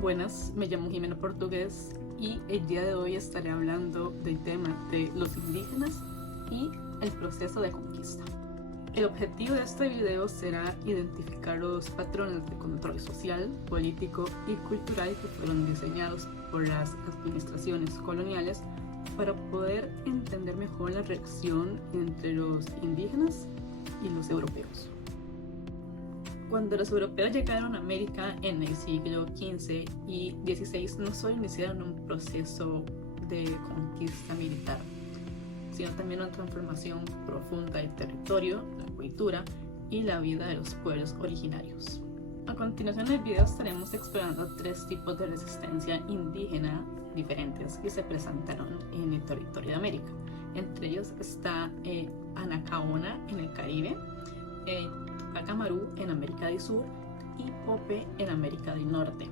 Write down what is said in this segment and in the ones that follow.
Buenas, me llamo Jimena Portugués y el día de hoy estaré hablando del tema de los indígenas y el proceso de conquista. El objetivo de este video será identificar los patrones de control social, político y cultural que fueron diseñados por las administraciones coloniales para poder entender mejor la relación entre los indígenas y los europeos. Cuando los europeos llegaron a América en el siglo XV y XVI, no solo iniciaron un proceso de conquista militar, sino también una transformación profunda del territorio, la cultura y la vida de los pueblos originarios. A continuación del video estaremos explorando tres tipos de resistencia indígena diferentes que se presentaron en el territorio de América. Entre ellos está Anacaona en el Caribe, Tupac Amaru en América del Sur y Pope en América del Norte.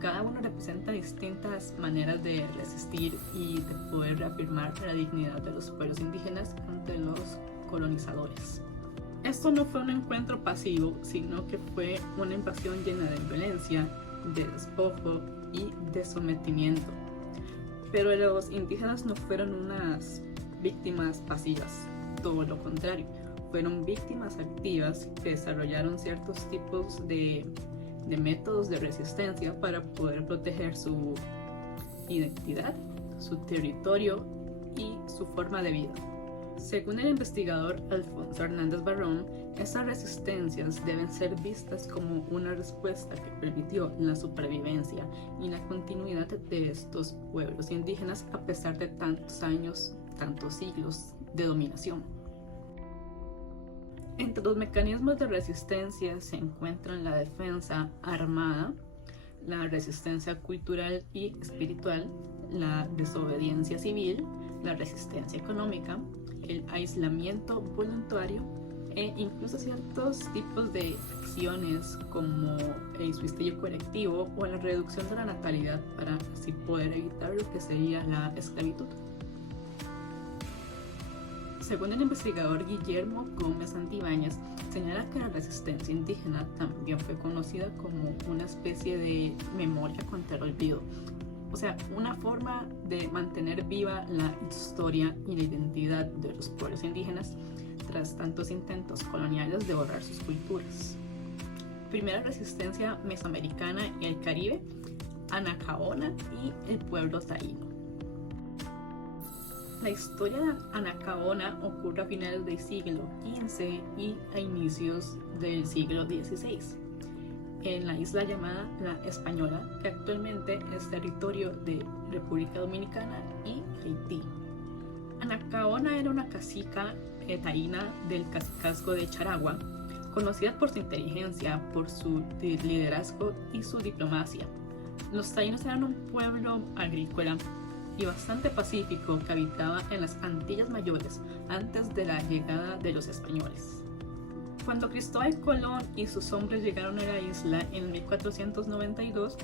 Cada uno representa distintas maneras de resistir y de poder reafirmar la dignidad de los pueblos indígenas ante los colonizadores. Esto no fue un encuentro pasivo, sino que fue una invasión llena de violencia, de despojo y de sometimiento. Pero los indígenas no fueron unas víctimas pasivas, todo lo contrario. Fueron víctimas activas que desarrollaron ciertos tipos de métodos de resistencia para poder proteger su identidad, su territorio y su forma de vida. Según el investigador Alfonso Hernández Barrón, estas resistencias deben ser vistas como una respuesta que permitió la supervivencia y la continuidad de estos pueblos indígenas a pesar de tantos años, tantos siglos de dominación. Entre los mecanismos de resistencia se encuentran la defensa armada, la resistencia cultural y espiritual, la desobediencia civil, la resistencia económica, el aislamiento voluntario e incluso ciertos tipos de acciones como el suicidio colectivo o la reducción de la natalidad para así poder evitar lo que sería la esclavitud. Según el investigador Guillermo Gómez Santibáñez, señala que la resistencia indígena también fue conocida como una especie de memoria contra el olvido, o sea, una forma de mantener viva la historia y la identidad de los pueblos indígenas tras tantos intentos coloniales de borrar sus culturas. Primera resistencia mesoamericana y el Caribe, Anacaona y el pueblo taíno. La historia de Anacaona ocurre a finales del siglo XV y a inicios del siglo XVI, en la isla llamada La Española, que actualmente es territorio de República Dominicana y Haití. Anacaona era una cacica taína del cacicazgo de Charagua, conocida por su inteligencia, por su liderazgo y su diplomacia. Los taínos eran un pueblo agrícola y bastante pacífico que habitaba en las Antillas Mayores antes de la llegada de los españoles. Cuando Cristóbal Colón y sus hombres llegaron a la isla en 1492,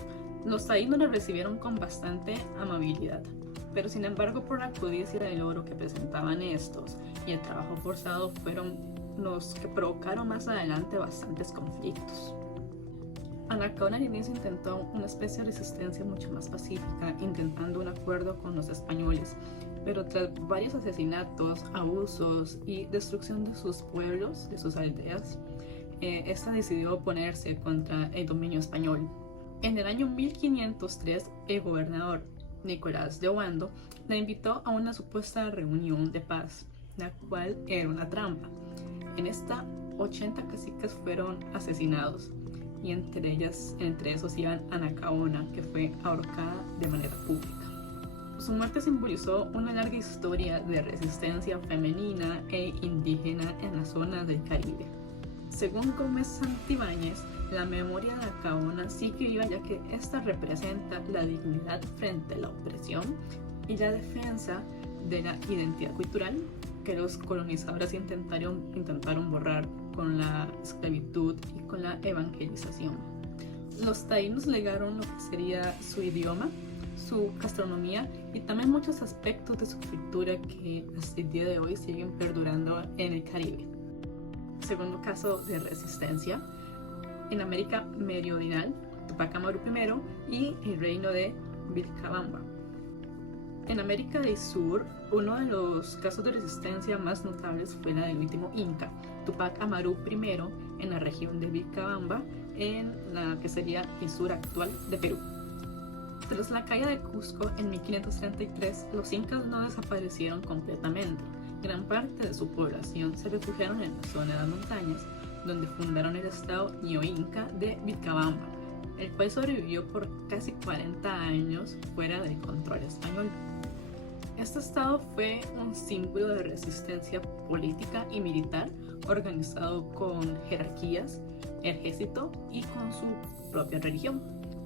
los taínos los recibieron con bastante amabilidad, pero sin embargo por la codicia del oro que presentaban estos y el trabajo forzado fueron los que provocaron más adelante bastantes conflictos. Anacaona al inicio intentó una especie de resistencia mucho más pacífica, intentando un acuerdo con los españoles, pero tras varios asesinatos, abusos y destrucción de sus pueblos, de sus aldeas, esta decidió oponerse contra el dominio español. En el año 1503, el gobernador Nicolás de Obando la invitó a una supuesta reunión de paz, la cual era una trampa. En esta, 80 caciques fueron asesinados, y entre esos iban Anacaona, que fue ahorcada de manera pública. Su muerte simbolizó una larga historia de resistencia femenina e indígena en la zona del Caribe. Según Gómez Santibáñez, la memoria de Anacaona sigue viva ya que esta representa la dignidad frente a la opresión y la defensa de la identidad cultural que los colonizadores intentaron borrar con la esclavitud y con la evangelización. Los taínos legaron lo que sería su idioma, su gastronomía y también muchos aspectos de su cultura que hasta el día de hoy siguen perdurando en el Caribe. Segundo caso de resistencia, en América Meridional, Tupac Amaru I y el reino de Vilcabamba. En América del Sur, uno de los casos de resistencia más notables fue la del último Inca, Tupac Amaru I, en la región de Vilcabamba, en la que sería el sur actual de Perú. Tras la caída de Cusco en 1533, los incas no desaparecieron completamente. Gran parte de su población se refugiaron en la zona de las montañas, donde fundaron el estado Ño-Inca de Vilcabamba, el cual sobrevivió por casi 40 años fuera del control español. Este estado fue un símbolo de resistencia política y militar, organizado con jerarquías, ejército y con su propia religión.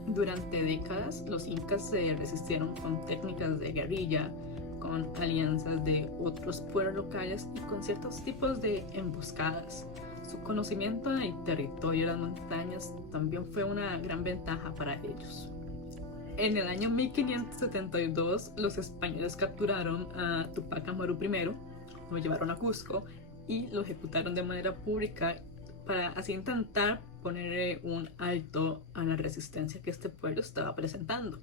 Durante décadas, los incas se resistieron con técnicas de guerrilla, con alianzas de otros pueblos locales y con ciertos tipos de emboscadas. Su conocimiento del territorio de las montañas también fue una gran ventaja para ellos. En el año 1572, los españoles capturaron a Tupac Amaru I, lo llevaron a Cusco y lo ejecutaron de manera pública para así intentar ponerle un alto a la resistencia que este pueblo estaba presentando.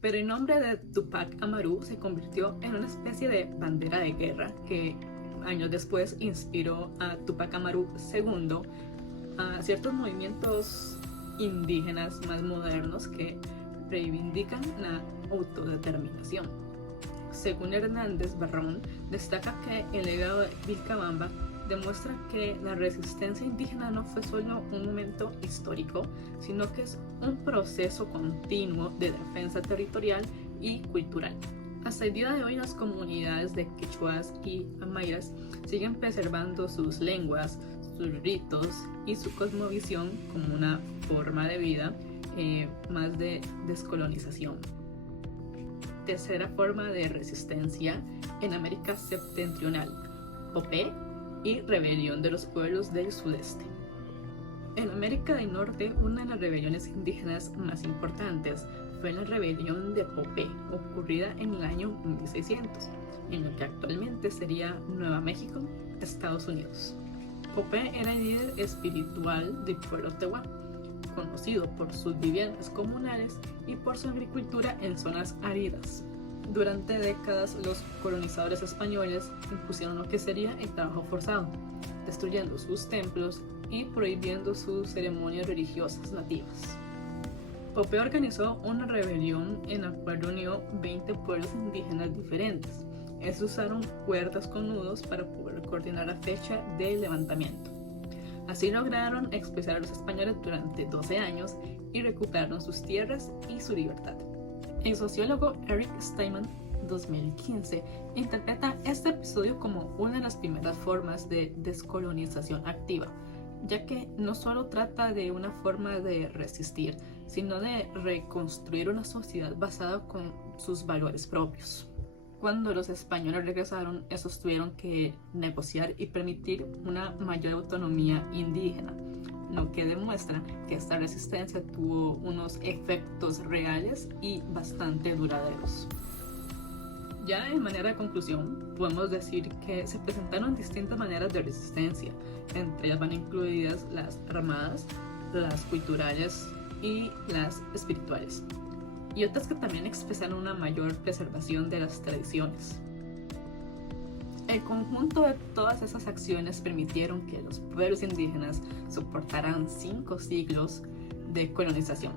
Pero el nombre de Tupac Amaru se convirtió en una especie de bandera de guerra que años después inspiró a Tupac Amaru II a ciertos movimientos indígenas más modernos que reivindican la autodeterminación. Según Hernández Barrón, destaca que el legado de Vilcabamba demuestra que la resistencia indígena no fue solo un momento histórico, sino que es un proceso continuo de defensa territorial y cultural. Hasta el día de hoy, las comunidades de quechuas y amairas siguen preservando sus lenguas, sus ritos y su cosmovisión como una forma de vida más de descolonización. Tercera forma de resistencia en América septentrional, Popé y rebelión de los pueblos del sudeste. En América del Norte, una de las rebeliones indígenas más importantes fue la rebelión de Popé, ocurrida en el año 1600, en lo que actualmente sería Nueva México, Estados Unidos. Popé era el líder espiritual del pueblo Tehuá, conocido por sus viviendas comunales y por su agricultura en zonas áridas. Durante décadas, los colonizadores españoles impusieron lo que sería el trabajo forzado, destruyendo sus templos y prohibiendo sus ceremonias religiosas nativas. Popé organizó una rebelión en la cual reunió 20 pueblos indígenas diferentes. Estos usaron cuerdas con nudos para poder coordinar la fecha del levantamiento. Así lograron expulsar a los españoles durante 12 años y recuperaron sus tierras y su libertad. El sociólogo Eric Steinman, 2015, interpreta este episodio como una de las primeras formas de descolonización activa, ya que no solo trata de una forma de resistir, sino de reconstruir una sociedad basada con sus valores propios. Cuando los españoles regresaron, estos tuvieron que negociar y permitir una mayor autonomía indígena, lo que demuestra que esta resistencia tuvo unos efectos reales y bastante duraderos. Ya de manera de conclusión, podemos decir que se presentaron distintas maneras de resistencia. Entre ellas van incluidas las armadas, las culturales y las espirituales, y otras que también expresaron una mayor preservación de las tradiciones. El conjunto de todas esas acciones permitieron que los pueblos indígenas soportaran 5 siglos de colonización,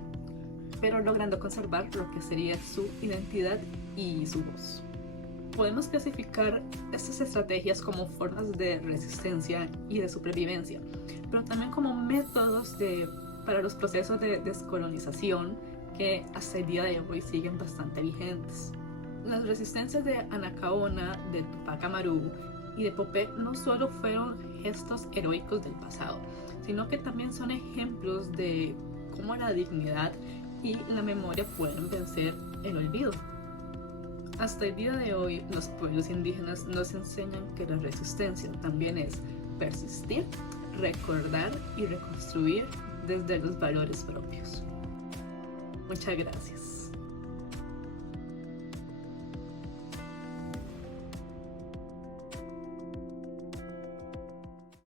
pero logrando conservar lo que sería su identidad y su voz. Podemos clasificar estas estrategias como formas de resistencia y de supervivencia, pero también como métodos para los procesos de descolonización que hasta el día de hoy siguen bastante vigentes. Las resistencias de Anacaona, de Tupac Amaru y de Popé no solo fueron gestos heroicos del pasado, sino que también son ejemplos de cómo la dignidad y la memoria pueden vencer el olvido. Hasta el día de hoy, los pueblos indígenas nos enseñan que la resistencia también es persistir, recordar y reconstruir desde los valores propios. Muchas gracias.